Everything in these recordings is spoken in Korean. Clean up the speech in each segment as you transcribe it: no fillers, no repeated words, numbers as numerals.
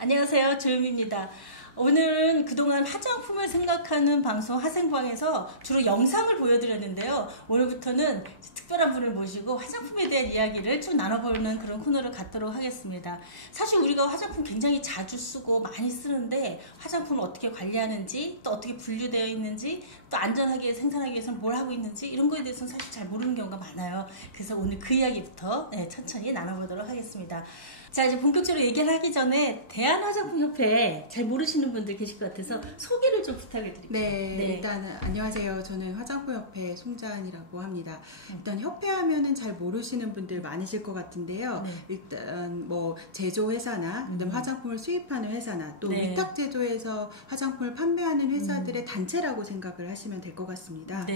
안녕하세요. 조유미입니다. 오늘은 그동안 화장품을 생각하는 방송 화생방에서 주로 영상을 보여드렸는데요. 오늘부터는 특별한 분을 모시고 화장품에 대한 이야기를 좀 나눠보는 그런 코너를 갖도록 하겠습니다. 사실 우리가 화장품 굉장히 자주 쓰고 많이 쓰는데 화장품을 어떻게 관리하는지, 또 어떻게 분류되어 있는지, 또 안전하게 생산하기 위해서는 뭘 하고 있는지 이런 거에 대해서는 사실 잘 모르는 경우가 많아요. 그래서 오늘 그 이야기부터 천천히 나눠보도록 하겠습니다. 자, 이제 본격적으로 얘기를 하기 전에 대한화장품협회에 잘 모르시는 분들 계실 것 같아서 소개를 좀 부탁을 드릴게요. 네, 일단 안녕하세요. 저는 화장품협회 송자은이라고 합니다. 일단 협회 하면은 잘 모르시는 분들 많으실 것 같은데요. 일단 뭐 제조회사나 그다음 화장품을 수입하는 회사나 또 위탁 제조해서 화장품을 판매하는 회사들의 단체라고 생각을 하시면 될 것 같습니다.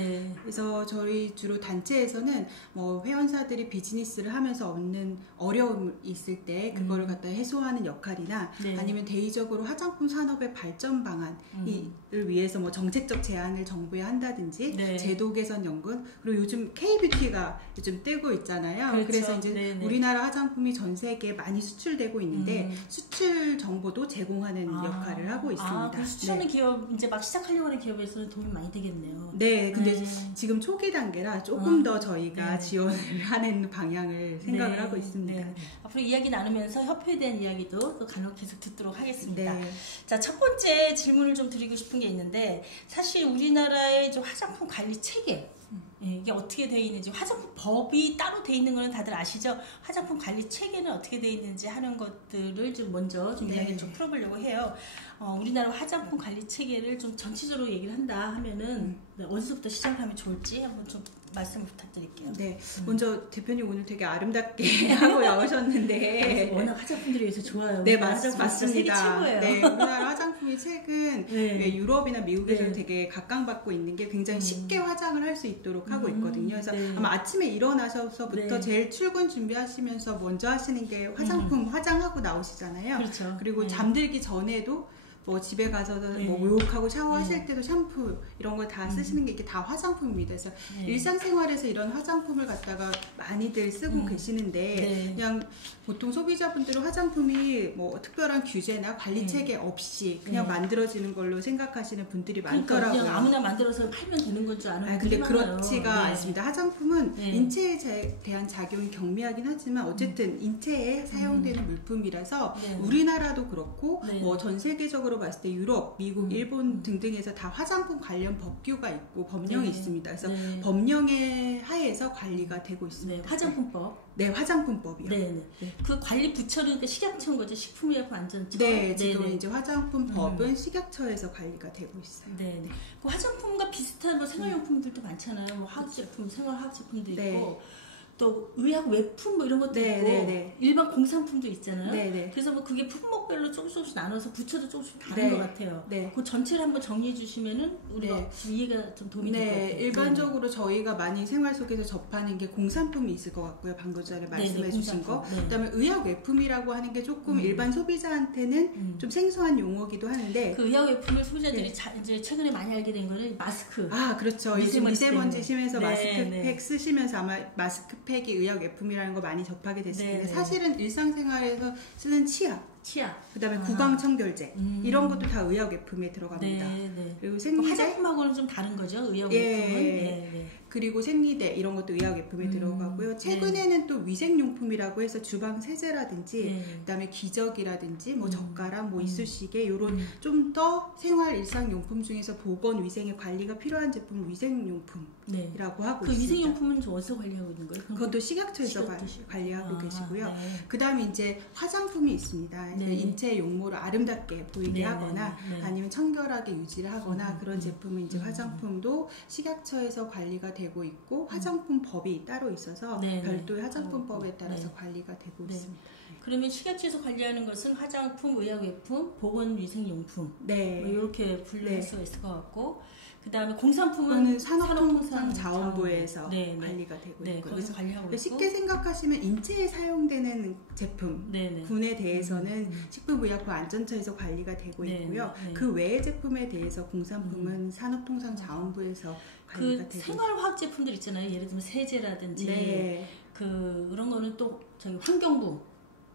그래서 저희 주로 단체에서는 뭐 회원사들이 비즈니스를 하면서 얻는 어려움이 있을 때 그거를 갖다 해소하는 역할이나 아니면 대의적으로 화장품 산업의 발전 방안을 위해서 뭐 정책적 제안을 정부에 한다든지 제도 개선 연구, 그리고 요즘 K-뷰티가 요즘 뜨고 있잖아요. 그렇죠. 그래서 이제 우리나라 화장품이 전 세계에 많이 수출되고 있는데 수출 정보도 제공하는 역할을 하고 있습니다. 그 수출하는 기업, 이제 막 시작하려고 하는 기업에서는 도움이 많이 되겠네요. 네, 근데 지금 초기 단계라 조금 더 저희가 지원을 하는 방향을 생각을 하고 있습니다. 앞으로 이야기 나누면서 협회에 대한 이야기도 또 간혹 계속 듣도록 하겠습니다. 자, 첫 번째 질문을 좀 드리고 싶은 게 있는데, 사실 우리나라의 좀 화장품 관리 체계, 이게 어떻게 되어 있는지, 화장품 법이 따로 되어 있는 거는 다들 아시죠? 화장품 관리 체계는 어떻게 되어 있는지 하는 것들을 좀 먼저 좀 이야기를 좀 풀어보려고 해요. 우리나라 화장품 관리 체계를 좀 전체적으로 얘기를 한다 하면은 어디서부터 시작하면 좋을지 한번 좀 말씀을 부탁드릴게요. 네, 먼저 대표님 오늘 되게 아름답게 하고 나오셨는데 워낙 화장품들이 요새 좋아요. 네, 맞습니다. 세계 최고예요. 네, 우리나라 화장품이 최근 유럽이나 미국에서 되게 각광받고 있는 게 굉장히 쉽게 화장을 할 수 있도록 하고 있거든요. 그래서 아마 아침에 일어나셔서부터 제일 출근 준비하시면서 먼저 하시는 게 화장품 화장하고 나오시잖아요. 그렇죠. 그리고 잠들기 전에도 뭐 집에 가서도 뭐 목욕하고 샤워하실 때도 샴푸 이런 거 다 쓰시는 게 이게 다 화장품입니다. 그래서 일상생활에서 이런 화장품을 갖다가 많이들 쓰고 계시는데 그냥 보통 소비자분들은 화장품이 뭐 특별한 규제나 관리 체계 없이 그냥 만들어지는 걸로 생각하시는 분들이 많더라고요. 그냥 아무나 만들어서 팔면 되는 건 줄 아는 근데 분들이 그렇지가 많아요. 않습니다. 화장품은 인체에 대한 작용이 경미하긴 하지만 어쨌든 인체에 사용되는 물품이라서 우리나라도 그렇고 뭐 전 세계적으로 봤을 때 유럽, 미국, 일본 등등에서 다 화장품 관련 법규가 있고 법령이 있습니다. 그래서 법령의 하에서 관리가 되고 있습니다. 화장품법. 네, 화장품법이요. 그 관리 부처는 그러니까 식약처인 거죠. 식품의약품안전처. 네, 지금 이제 화장품법은 식약처에서 관리가 되고 있어요. 그 화장품과 비슷한 뭐 생활용품들도 많잖아요. 뭐 화학제품, 생활화학제품도 있고. 또 의학 외품 뭐 이런 것도 있고 일반 공산품도 있잖아요. 그래서 뭐 그게 품목별로 조금씩 나눠서 부처도 조금씩 다른 것 같아요. 그 전체를 한번 정리해 주시면은 우리가 이해가 좀 도움이 될 것 같아요. 일반적으로 저희가 많이 생활 속에서 접하는 게 공산품이 있을 것 같고요. 방금 전에 말씀해 주신 거. 그다음에 의학 외품이라고 하는 게 조금 일반 소비자한테는 좀 생소한 용어기도 하는데 그 의학 외품을 소비자들이 이제 최근에 많이 알게 된 거는 마스크. 그렇죠. 미세먼지 심해서 마스크팩 쓰시면서 아마 마스크팩이 의학 외품이라는 거 많이 접하게 됐을 텐데 사실은 일상생활에서 쓰는 치약, 그다음에 구강청결제 이런 것도 다 의학 외품에 들어갑니다. 그리고 생리대, 화장품하고는 좀 다른 거죠. 의학 외품은. 그리고 생리대 이런 것도 의학 외품에 들어가고요. 최근에는 또 위생용품이라고 해서 주방 세제라든지 그다음에 기저귀라든지 뭐 젓가락, 뭐 이쑤시개 이런 좀 더 생활 일상용품 중에서 보건 위생의 관리가 필요한 제품을 위생용품이라고 하고 있습니다. 그 위생용품은 어디서 관리하고 있는 거예요? 그것도 식약처에서 관리하고 계시고요. 그다음에 이제 화장품이 있습니다. 인체 용모를 아름답게 보이게 하거나 아니면 청결하게 유지를 하거나 그런 제품은 이제 화장품도 식약처에서 관리가 되고 있고 화장품법이 따로 있어서 별도의 화장품법에 따라서 관리가 되고 있습니다. 그러면 식약처에서 관리하는 것은 화장품, 의약외품, 보건위생용품 뭐 이렇게 분류할 수가 있을 것 같고, 그 다음에 공산품은 산업통상자원부에서 관리가 되고 있고, 거기서 관리하고 있고, 쉽게 생각하시면 인체에 사용되는 제품 군에 대해서는 식품의약품안전처에서 관리가 되고 있고요. 그 외의 제품에 대해서 공산품은 산업통상자원부에서 관리가 되고 생활화학 제품들 있잖아요. 예를 들면 세제라든지 그런 거는 또 저희 환경부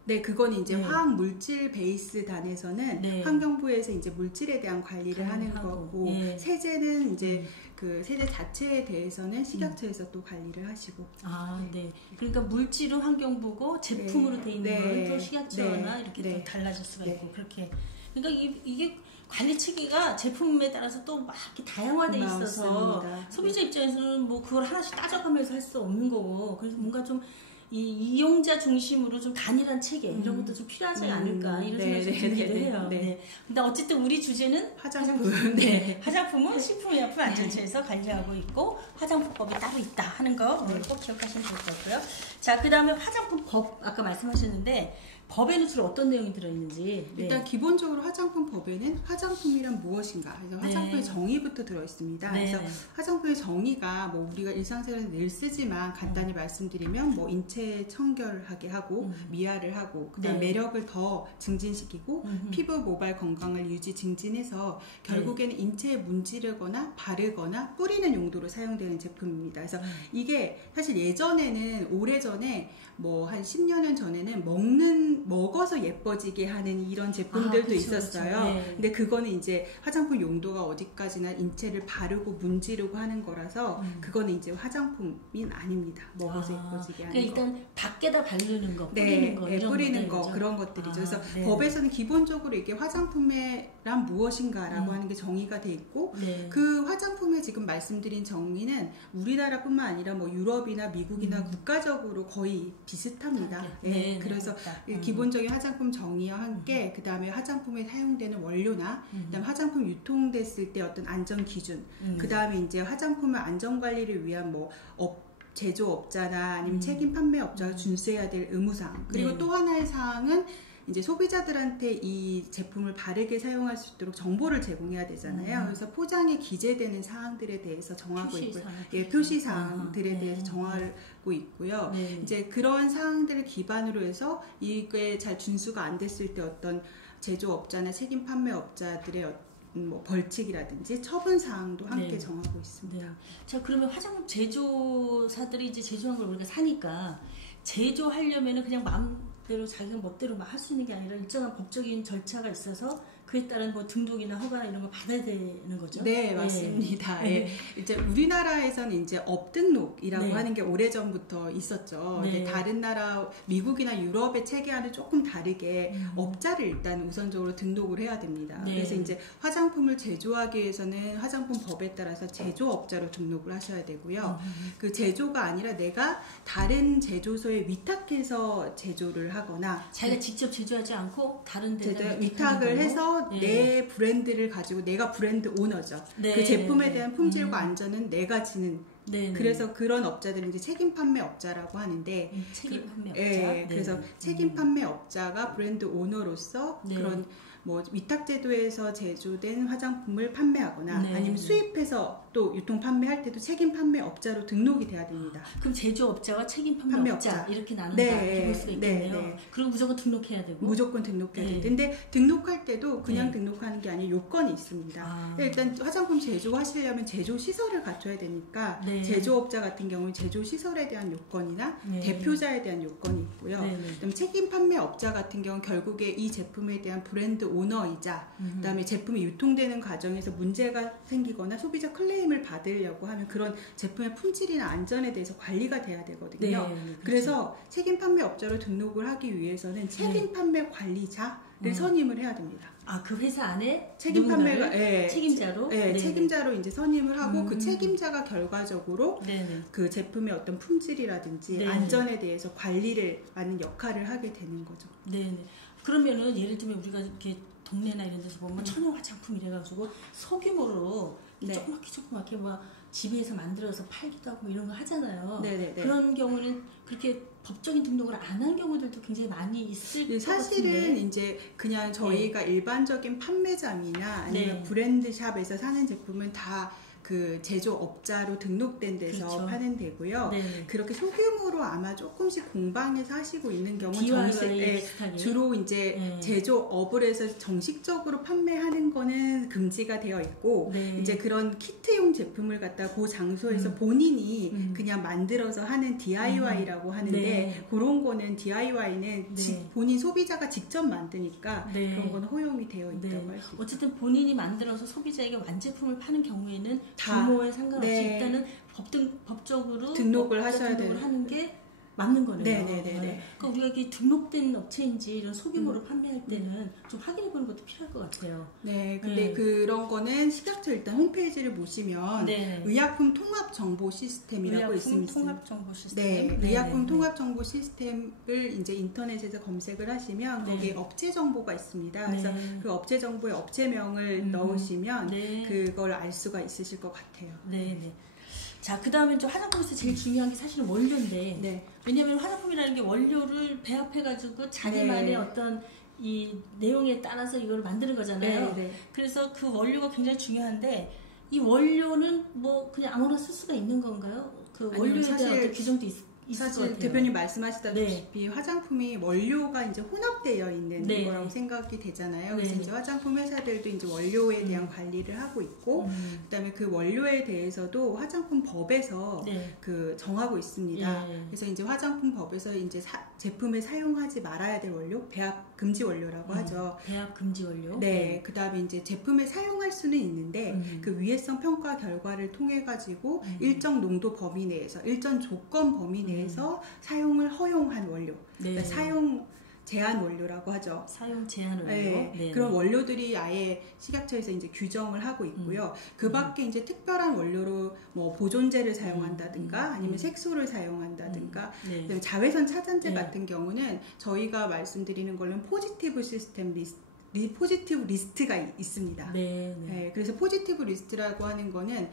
네, 그건 이제 네. 화학 물질 베이스 단에서는 네. 환경부에서 이제 물질에 대한 관리를 하는 거고, 예. 세제는 이제 그 세제 자체에 대해서는 식약처에서 또 관리를 하시고. 아, 네. 그러니까 물질은 환경부고 제품으로 네. 돼 있는 네. 건 또 식약처나 네. 이렇게 네. 또 달라질 수가 네. 있고 그렇게. 그러니까 이게 관리 체계가 제품에 따라서 또 막 이렇게 다양화돼 있어서 맞습니다. 소비자 입장에서는 뭐 그걸 하나씩 따져가면서 할 수 없는 거고, 그래서 뭔가 좀 이용자 중심으로 좀 단일한 체계 이런 것도 좀 필요하지 않을까 이런 생각이 좀 들기도 해요. 네. 근데 어쨌든 우리 주제는 화장품. 네. 화장품은 식품의약품안전처에서 관리하고 있고 화장품법이 따로 있다 하는 거 오늘 꼭 기억하시면 좋을 것 같고요. 자, 그 다음에 화장품 법 아까 말씀하셨는데 법에는 주로 어떤 내용이 들어있는지. 일단 기본적으로 화장품 법에는 화장품이란 무엇인가, 그래서 화장품의 정의부터 들어 있습니다. 그래서 화장품의 정의가 뭐 우리가 일상생활에서 늘 쓰지만 간단히 말씀드리면 뭐 인체 청결하게 하고 미화를 하고 그다음 매력을 더 증진시키고 피부 모발 건강을 유지 증진해서 결국에는 인체에 문지르거나 바르거나 뿌리는 용도로 사용되는 제품입니다. 그래서 이게 사실 예전에는 오래전에 뭐 한 10년 전에는 먹어서 예뻐지게 하는 이런 제품들도 있었어요. 그렇죠. 네. 근데 그거는 이제 화장품 용도가 어디까지나 인체를 바르고 문지르고 하는 거라서 그거는 이제 화장품이 아닙니다. 먹어서 예뻐지게 하는 그러니까 거. 일단 밖에다 바르는 거, 뿌리는 네, 거, 네, 이런 뿌리는 거 거죠? 그런 것들이죠. 그래서 네. 법에서는 기본적으로 이게 화장품이란 무엇인가라고 하는 게 정의가 돼 있고 그 화장품에 지금 말씀드린 정의는 우리나라뿐만 아니라 뭐 유럽이나 미국이나 국가적으로 거의 비슷합니다. 네, 그래서 기본적인 화장품 정의와 함께 그 다음에 화장품에 사용되는 원료나 그다음에 화장품 유통됐을 때 어떤 안전 기준, 그 다음에 이제 화장품의 안전 관리를 위한 뭐 제조업자나 아니면 책임 판매업자가 준수해야 될 의무사항, 그리고 또 하나의 사항은 이제 소비자들한테 이 제품을 바르게 사용할 수 있도록 정보를 제공해야 되잖아요. 그래서 포장에 기재되는 사항들에 대해서 정하고 있고요. 표시사항들에 대해서 정하고 있고요. 이제 그런 사항들을 기반으로 해서 이게 잘 준수가 안 됐을 때 어떤 제조업자나 책임 판매업자들의 뭐 벌칙이라든지 처분 사항도 함께 정하고 있습니다. 자, 그러면 화장품 제조사들이 이제 제조한 걸 우리가 사니까 제조하려면은 그냥 마음대로 자기가 멋대로 막 할 수 있는 게 아니라 일정한 법적인 절차가 있어서 그에 따른 뭐 등록이나 허가나 이런 걸 받아야 되는 거죠? 네, 맞습니다. 이제 우리나라에서는 이제 업등록이라고 하는 게 오래전부터 있었죠. 이제 다른 나라, 미국이나 유럽의 체계와는 조금 다르게 업자를 일단 우선적으로 등록을 해야 됩니다. 그래서 이제 화장품을 제조하기 위해서는 화장품 법에 따라서 제조업자로 등록을 하셔야 되고요. 그 제조가 아니라 내가 다른 제조소에 위탁해서 제조를 하거나 자기가 직접 제조하지 않고 다른 데다 위탁을 해서 내 브랜드를 가지고 내가 브랜드 오너죠. 그 제품에 대한 품질과 안전은 내가 지는. 그래서 그런 업자들은 이제 책임 판매업자라고 하는데 책임 판매업자. 그래서 책임 판매업자가 브랜드 오너로서 그런 뭐 위탁 제도에서 제조된 화장품을 판매하거나 아니면 수입해서 또 유통 판매할 때도 책임 판매업자로 등록이 돼야 됩니다. 그럼 제조업자와 책임 판매업자 이렇게 나눈다 이렇게 볼 수가 있겠네요. 그럼 무조건 등록해야 되고. 무조건 등록해야 되고. 근데 등록할 때도 그냥 등록하는 게 아니라 요건이 있습니다. 일단 화장품 제조하시려면 제조 시설을 갖춰야 되니까 제조업자 같은 경우는 제조 시설에 대한 요건이나 대표자에 대한 요건이 있고요. 그다음에 책임 판매업자 같은 경우는 결국에 이 제품에 대한 브랜드 오너이자 그다음에 제품이 유통되는 과정에서 문제가 생기거나 소비자 클레임을 받으려고 하면 그런 제품의 품질이나 안전에 대해서 관리가 돼야 되거든요. 그래서 책임 판매업자로 등록을 하기 위해서는 책임 판매 관리자를 선임을 해야 됩니다. 아, 그 회사 안에 책임 판매가 책임자로 책임자로 이제 선임을 하고 그 책임자가 결과적으로 그 제품의 어떤 품질이라든지 안전에 대해서 관리를 하는 역할을 하게 되는 거죠. 그러면은 예를 들면 우리가 이렇게 동네나 이런 데서 보면 천연 화장품 이래가지고 소규모로 조그맣게 막 집에서 만들어서 팔기도 하고 이런 거 하잖아요. 그런 경우는 그렇게 법적인 등록을 안 한 경우들도 굉장히 많이 있을 것 같은데. 사실은 이제 그냥 저희가 일반적인 판매점이나 아니면 브랜드샵에서 사는 제품은 다 그 제조업자로 등록된 데서 그렇죠. 파는 데고요. 네. 그렇게 소규모로 아마 조금씩 공방에서 하시고 있는 경우는 주로 이제 네. 제조업을 해서 정식적으로 판매하는 거는 금지가 되어 있고 네. 이제 그런 키트용 제품을 갖다 그 장소에서 본인이 그냥 만들어서 하는 DIY라고 하는데 네. 그런 거는 DIY는 네. 본인 소비자가 직접 만드니까 네. 그런 건 허용이 되어 있다고 네. 할 수 있어요. 어쨌든 본인이 만들어서 소비자에게 완제품을 파는 경우에는 다. 규모에 상관없이 네. 일단은 법적으로 등록을 하셔야 등록을 돼요. 하는 게 맞는 거네요. 네네네. 그러니까 우리가 이게 등록된 업체인지 이런 소규모로 판매할 때는 좀 확인해 보는 것도 필요할 것 같아요. 네, 근데 그런 거는 식약처 일단 홈페이지를 보시면 네. 의약품 통합 정보 시스템이라고 있습니다. 통합 정보 시스템. 네, 네. 의약품 네. 통합 정보 시스템을 이제 인터넷에서 검색을 하시면 네. 거기에 업체 정보가 있습니다. 그래서 네. 그 업체 정보에 업체명을 넣으시면 네. 그걸 알 수가 있으실 것 같아요. 네, 네. 자, 그 다음에 좀 화장품에서 제일 중요한 게 사실은 원료인데, 네. 왜냐하면 화장품이라는 게 원료를 배합해가지고 자기만의 네. 어떤 이 내용에 따라서 이걸 만드는 거잖아요. 네, 네. 그래서 그 원료가 굉장히 중요한데, 이 원료는 뭐 그냥 아무나 쓸 수가 있는 건가요? 그 아니요, 원료에 대한 사실 어떤 규정도 있을 것 사실 같아요. 대표님 말씀하시다시피 화장품이 원료가 이제 혼합되어 있는 네. 거라고 생각이 되잖아요. 그래서 네. 이제 화장품 회사들도 이제 원료에 대한 관리를 하고 있고, 그다음에 그 원료에 대해서도 화장품 법에서 네. 그 정하고 있습니다. 예. 그래서 이제 화장품 법에서 이제 제품에 사용하지 말아야 될 원료, 배합 금지 원료라고 하죠. 배합 금지 원료. 네, 그다음에 이제 제품에 사용할 수는 있는데 그 위해성 평가 결과를 통해 가지고 일정 농도 범위 내에서 일정 조건 범위 내에서 사용을 허용한 원료, 네. 그러니까 사용 제한 원료라고 하죠. 사용 제한 원료. 네, 네. 그런 원료들이 아예 식약처에서 이제 규정을 하고 있고요. 그 밖에 이제 특별한 원료로 뭐 보존제를 사용한다든가 아니면 색소를 사용한다든가 네. 그다음에 자외선 차단제 네. 같은 경우는 저희가 말씀드리는 걸로는 포지티브 시스템 포지티브 리스트가 있습니다. 네, 네. 네, 그래서 포지티브 리스트라고 하는 거는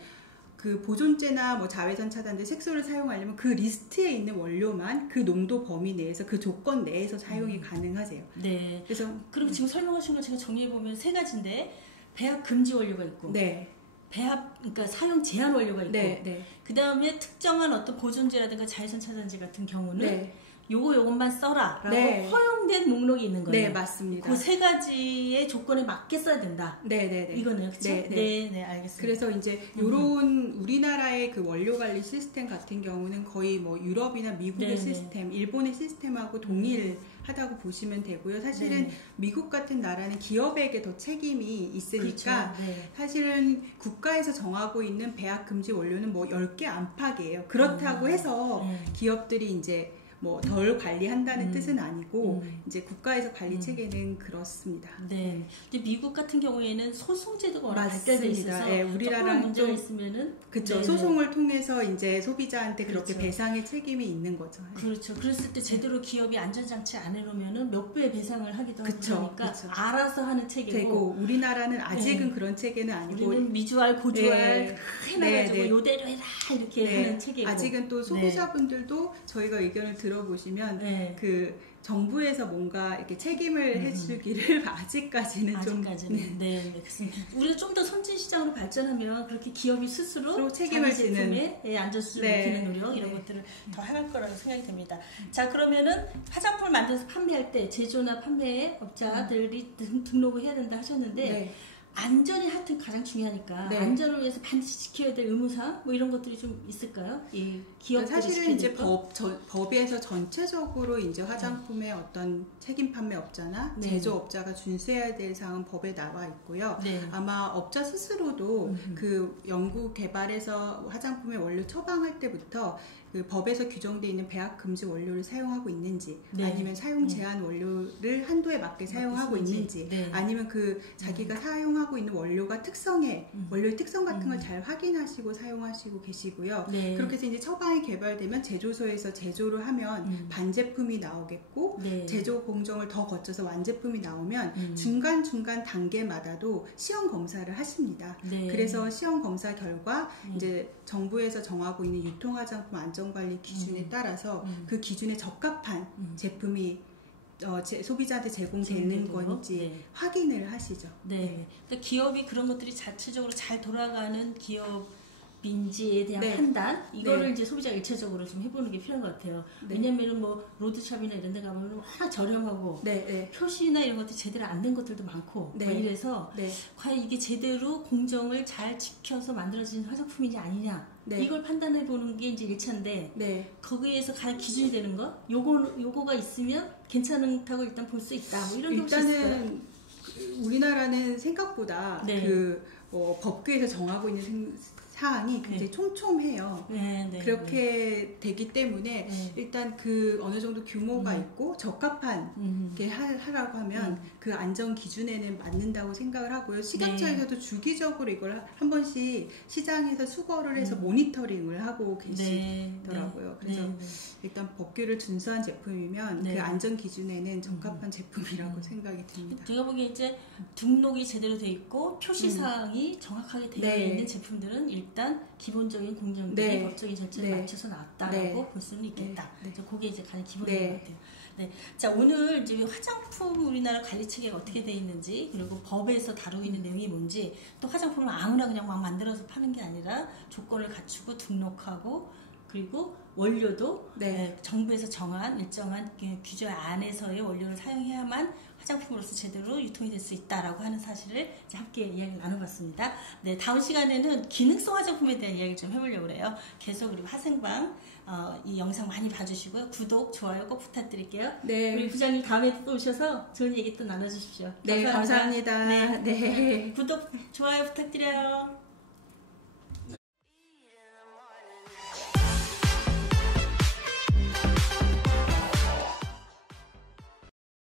그 보존제나 뭐 자외선 차단제, 색소를 사용하려면 그 리스트에 있는 원료만 그 농도 범위 내에서 그 조건 내에서 사용이 가능하세요. 네. 그래서 그럼 지금 설명하신 거 제가 정리해 보면 세 가지인데 배합 금지 원료가 있고, 네, 배합 그러니까 사용 제한 원료가 있고, 네, 네, 그 다음에 특정한 어떤 보존제라든가 자외선 차단제 같은 경우는 네, 요것만 써라라고 네. 허용된 목록이 있는 거예요. 네, 맞습니다. 그 세 가지의 조건에 맞게 써야 된다. 네, 네, 네. 이거네요, 그렇죠? 네, 네. 네, 네, 알겠습니다. 그래서 이제 요런 우리나라의 그 원료 관리 시스템 같은 경우는 거의 뭐 유럽이나 미국의 네, 시스템, 일본의 시스템하고 동일하다고 보시면 되고요. 사실은 네. 미국 같은 나라는 기업에게 더 책임이 있으니까 그렇죠. 네. 사실은 국가에서 정하고 있는 배합 금지 원료는 뭐 10개 안팎이에요. 그렇다고 해서 네. 기업들이 이제 뭐 덜 관리한다는 뜻은 아니고 이제 국가에서 관리 체계는 그렇습니다. 네. 근데 미국 같은 경우에는 소송 제도가 워낙 맞습니다. 발달돼 있어서 네, 우리나라랑 문제가 좀 있으면은 그렇죠. 네. 소송을 통해서 이제 소비자한테 그렇게 그렇죠. 배상의 책임이 있는 거죠. 그렇죠. 그랬을 때 제대로 기업이 안전장치 안 해놓으면은 몇 배의 배상을 하기도 하고 그쵸, 그러니까 그쵸. 알아서 하는 체계고 되고 우리나라는 아직은 그런 체계는 아니고 우리는 미주알 고주알 네. 해놔가지고 네. 요대로 해라 이렇게 네. 하는 체계고 아직은 또 소비자분들도 저희가 의견을 들어보시면 네. 그 정부에서 뭔가 이렇게 책임을 해주기를 아직까지는 아직까지는 네, 네, 그렇습니다. 우리가 좀 더 선진 시장으로 발전하면 그렇게 기업이 스스로 책임을 자기 제품에 안전수준을 네. 높이는 노력 이런 네. 것들을 더 해갈 거라고 생각이 됩니다. 자, 그러면은 화장품을 만들어서 판매할 때 제조나 판매 업자들이 등록을 해야 된다 하셨는데 네. 안전이 하여튼 가장 중요하니까 네. 안전을 위해서 반드시 지켜야 될 의무사항 뭐 이런 것들이 좀 있을까요? 이 기업들이 사실은 이제 지켜야 될 거? 법에서 전체적으로 이제 화장품의 어떤 책임 판매업자나 네. 제조업자가 준수해야 될 사항은 법에 나와 있고요. 네. 아마 업자 스스로도 그 연구 개발에서 화장품의 원료 처방할 때부터 그 법에서 규정되어 있는 배합 금지 원료를 사용하고 있는지 네. 아니면 사용 제한 원료를 한도에 맞게 사용하고 있는지 네. 아니면 그 자기가 사용하고 있는 원료가 원료의 특성 같은 걸 잘 확인하시고 사용하시고 계시고요. 네. 그렇게 해서 이제 처방이 개발되면 제조소에서 제조를 하면 반제품이 나오겠고 네. 제조 공정을 더 거쳐서 완제품이 나오면 중간중간 단계마다도 시험 검사를 하십니다. 네. 그래서 시험 검사 결과 이제 정부에서 정하고 있는 유통화장품 안전관리 기준에 따라서 그 기준에 적합한 제품이 소비자한테 제공되는 건지 확인을 하시죠. 네. 그러니까 기업이 그런 것들이 자체적으로 잘 돌아가는 기업 민지에 대한 네. 판단 이거를 네. 이제 소비자가 일차적으로 좀 해보는 게 필요한 것 같아요. 네. 왜냐면은 뭐 로드샵이나 이런 데 가면 워낙 저렴하고 네, 네. 표시나 이런 것도 제대로 안 된 것들도 많고 네. 뭐 이래서 네. 과연 이게 제대로 공정을 잘 지켜서 만들어진 화장품이냐 아니냐 네. 이걸 판단해 보는 게 이제 1차인데 네. 거기에서 가장 기준이 되는 거 요거가 있으면 괜찮다고 일단 볼 수 있다 뭐 이런 게 혹시 있을까요? 일단은 우리나라는 생각보다 네. 법규에서 정하고 있는 사항이 굉장히 네. 촘촘해요. 네, 네, 그렇게 되기 때문에 네. 일단 어느 정도 규모가 있고 적합한 게 하라고 하면 그 안전 기준에는 맞는다고 생각을 하고요. 식약처에서도 주기적으로 이걸 한 번씩 시장에서 수거를 해서 모니터링을 하고 계시더라고요. 그래서 네. 일단 법규를 준수한 제품이면 네. 그 안전 기준에는 적합한 제품이라고 생각이 듭니다. 제가 보기에 이제 등록이 제대로 돼 있고 표시사항이 정확하게 되어 네. 있는 제품들은 일단 기본적인 공정들이 네. 법적인 절차에 네. 맞춰서 나왔다라고 네. 볼 수는 있겠다. 네. 그래서 그게 이제 가장 기본인 네. 것 같아요. 네. 자, 오늘 이제 화장품 우리나라 관리 체계가 어떻게 돼 있는지, 그리고 법에서 다루고 있는 내용이 뭔지, 또 화장품을 아무나 그냥 막 만들어서 파는 게 아니라 조건을 갖추고 등록하고, 그리고 원료도 네. 정부에서 정한 일정한 규제 안에서의 원료를 사용해야만 화장품으로서 제대로 유통이 될 수 있다라고 하는 사실을 이제 함께 이야기를 나눠봤습니다. 네, 다음 시간에는 기능성 화장품에 대한 이야기를 좀 해보려고 해요. 계속 우리 화생방 이 영상 많이 봐주시고요. 구독, 좋아요 꼭 부탁드릴게요. 네. 우리 부장님 다음에 또 오셔서 좋은 얘기 또 나눠주십시오. 네, 감사합니다. 네. 네. 구독, 좋아요 부탁드려요.